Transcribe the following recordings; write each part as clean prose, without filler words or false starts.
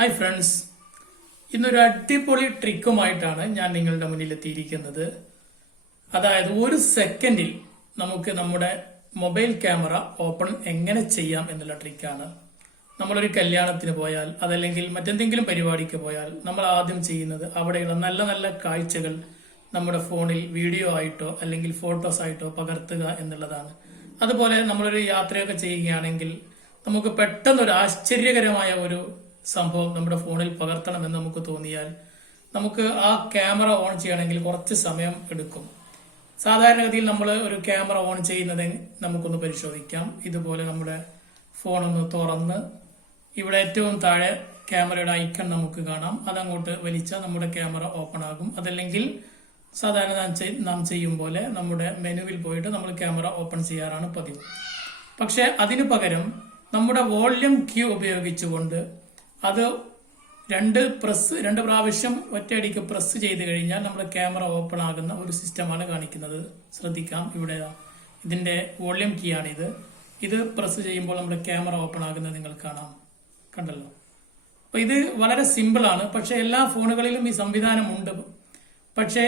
Hi friends, ഇന്നൊരു അടിപൊളി ട്രിക്കുമായിട്ടാണ് ഞാൻ നിങ്ങളുടെ മുന്നിൽ എത്തിയിരിക്കുന്നത്. അതായത് ഒരു സെക്കൻഡിൽ നമുക്ക് നമ്മുടെ മൊബൈൽ ക്യാമറ ഓപ്പൺ എങ്ങനെ ചെയ്യാം എന്നുള്ള ട്രിക്കാണ്. നമ്മളൊരു കല്യാണത്തിന് പോയാൽ അതല്ലെങ്കിൽ മറ്റെന്തെങ്കിലും പരിപാടിക്ക് പോയാൽ നമ്മൾ ആദ്യം ചെയ്യുന്നത് അവിടെയുള്ള നല്ല നല്ല കാഴ്ചകൾ നമ്മുടെ ഫോണിൽ വീഡിയോ ആയിട്ടോ അല്ലെങ്കിൽ ഫോട്ടോസ് ആയിട്ടോ പകർത്തുക എന്നുള്ളതാണ്. അതുപോലെ നമ്മളൊരു യാത്രയൊക്കെ ചെയ്യുകയാണെങ്കിൽ നമുക്ക് പെട്ടെന്നൊരു ആശ്ചര്യകരമായ ഒരു സംഭവം നമ്മുടെ ഫോണിൽ പകർത്തണമെന്ന് നമുക്ക് തോന്നിയാൽ നമുക്ക് ആ ക്യാമറ ഓൺ ചെയ്യണമെങ്കിൽ കുറച്ച് സമയം എടുക്കും. സാധാരണഗതിയിൽ നമ്മൾ ഒരു ക്യാമറ ഓൺ ചെയ്യുന്നത് നമുക്കൊന്ന് പരിശോധിക്കാം. ഇതുപോലെ നമ്മുടെ ഫോണൊന്ന് തുറന്ന് ഇവിടെ ഏറ്റവും താഴെ ക്യാമറയുടെ ഐക്കൺ നമുക്ക് കാണാം. അതങ്ങോട്ട് വലിച്ചാൽ നമ്മുടെ ക്യാമറ ഓപ്പൺ ആകും. അതല്ലെങ്കിൽ സാധാരണ നാം ചെയ്യും പോലെ നമ്മുടെ മെനുവിൽ പോയിട്ട് നമ്മൾ ക്യാമറ ഓപ്പൺ ചെയ്യാറാണ് പതിവ്. പക്ഷെ അതിനു പകരം നമ്മുടെ വോള്യം ക്യൂ ഉപയോഗിച്ചുകൊണ്ട് അത് രണ്ട് പ്രാവശ്യം ഒറ്റയടിക്ക് പ്രസ് ചെയ്ത് കഴിഞ്ഞാൽ നമ്മുടെ ക്യാമറ ഓപ്പൺ ആകുന്ന ഒരു സിസ്റ്റമാണ് കാണിക്കുന്നത്. ശ്രദ്ധിക്കാം, ഇവിടെ ഇതിന്റെ വോള്യം കീ ആണിത്. ഇത് പ്രസ് ചെയ്യുമ്പോൾ നമ്മുടെ ക്യാമറ ഓപ്പൺ ആകുന്നത് നിങ്ങൾ കണ്ടല്ലോ. അപ്പൊ ഇത് വളരെ സിമ്പിൾ ആണ്. പക്ഷെ എല്ലാ ഫോണുകളിലും ഈ സംവിധാനം ഉണ്ട്. പക്ഷെ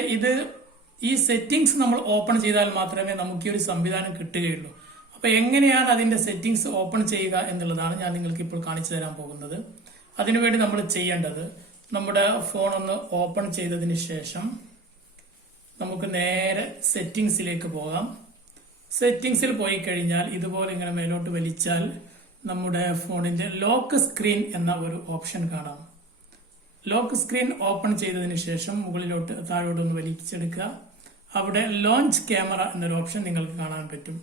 ഈ സെറ്റിംഗ്സ് നമ്മൾ ഓപ്പൺ ചെയ്താൽ മാത്രമേ നമുക്ക് ഈ ഒരു സംവിധാനം കിട്ടുകയുള്ളൂ. അപ്പൊ എങ്ങനെയാണ് അതിന്റെ സെറ്റിംഗ്സ് ഓപ്പൺ ചെയ്യുക എന്നുള്ളതാണ് ഞാൻ നിങ്ങൾക്ക് ഇപ്പോൾ കാണിച്ചു തരാൻ പോകുന്നത്. അതിനുവേണ്ടി നമ്മൾ ചെയ്യേണ്ടത്, നമ്മുടെ ഫോൺ ഒന്ന് ഓപ്പൺ ചെയ്തതിന് ശേഷം നമുക്ക് നേരെ സെറ്റിംഗ്സിലേക്ക് പോകാം. സെറ്റിംഗ്സിൽ പോയി കഴിഞ്ഞാൽ ഇതുപോലെ ഇങ്ങനെ മേലോട്ട് വലിച്ചാൽ നമ്മുടെ ഫോണിന്റെ ലോക്ക് സ്ക്രീൻ എന്ന ഒരു ഓപ്ഷൻ കാണാം. ലോക്ക് സ്ക്രീൻ ഓപ്പൺ ചെയ്തതിന് ശേഷം മുകളിലോട്ട് താഴോട്ടൊന്ന് വലിച്ചെടുക്കുക. അവിടെ ലോഞ്ച് ക്യാമറ എന്നൊരു ഓപ്ഷൻ നിങ്ങൾക്ക് കാണാൻ പറ്റും.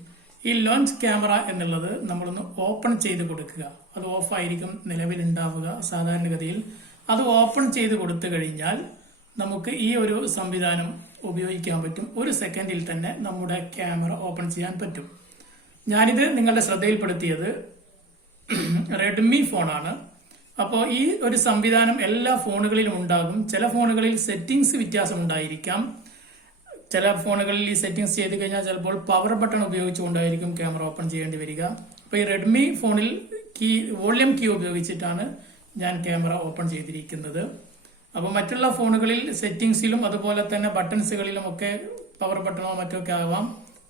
ഈ ലോഞ്ച് ക്യാമറ എന്നുള്ളത് നമ്മളൊന്ന് ഓപ്പൺ ചെയ്ത് കൊടുക്കുക. അത് ഓഫായിരിക്കും നിലവിലുണ്ടാവുക സാധാരണഗതിയിൽ. അത് ഓപ്പൺ ചെയ്ത് കൊടുത്തു കഴിഞ്ഞാൽ നമുക്ക് ഈ ഒരു സംവിധാനം ഉപയോഗിക്കാൻ പറ്റും. ഒരു സെക്കൻഡിൽ തന്നെ നമ്മുടെ ക്യാമറ ഓപ്പൺ ചെയ്യാൻ പറ്റും. ഞാനിത് നിങ്ങളുടെ ശ്രദ്ധയിൽപ്പെടുത്തിയത് റെഡ്മി ഫോണാണ്. അപ്പോൾ ഈ ഒരു സംവിധാനം എല്ലാ ഫോണുകളിലും ഉണ്ടാകും. ചില ഫോണുകളിൽ സെറ്റിംഗ്സ് വ്യത്യാസം ഉണ്ടായിരിക്കാം. ചില ഫോണുകളിൽ ഈ സെറ്റിംഗ്സ് ചെയ്ത് കഴിഞ്ഞാൽ ചിലപ്പോൾ പവർ ബട്ടൺ ഉപയോഗിച്ചുകൊണ്ടായിരിക്കും ക്യാമറ ഓപ്പൺ ചെയ്യേണ്ടി വരിക. അപ്പൊ ഈ റെഡ്മി ഫോണിൽ വോള്യം കീ ഉപയോഗിച്ചിട്ടാണ് ഞാൻ ക്യാമറ ഓപ്പൺ ചെയ്തിരിക്കുന്നത്. അപ്പൊ മറ്റുള്ള ഫോണുകളിൽ സെറ്റിംഗ്സിലും അതുപോലെ തന്നെ ബട്ടൺസുകളിലും ഒക്കെ പവർ ബട്ടണോ മറ്റൊക്കെ ആവാം.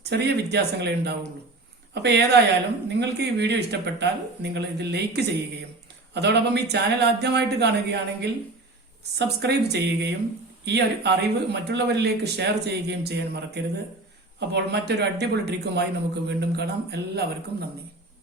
ചെറിയ വ്യത്യാസങ്ങളെ ഉണ്ടാവുള്ളൂ. അപ്പൊ ഏതായാലും നിങ്ങൾക്ക് ഈ വീഡിയോ ഇഷ്ടപ്പെട്ടാൽ നിങ്ങൾ ഇത് ലൈക്ക് ചെയ്യുകയും അതോടൊപ്പം ഈ ചാനൽ ആദ്യമായിട്ട് കാണുകയാണെങ്കിൽ സബ്സ്ക്രൈബ് ചെയ്യുകയും ഈ ഒരു അറിവ് മറ്റുള്ളവരിലേക്ക് ഷെയർ ചെയ്യുകയും ചെയ്യാൻ മറക്കരുത്. അപ്പോൾ മറ്റൊരു അടിപൊളി ട്രിക്കുമായി നമുക്ക് വീണ്ടും കാണാം. എല്ലാവർക്കും നന്ദി.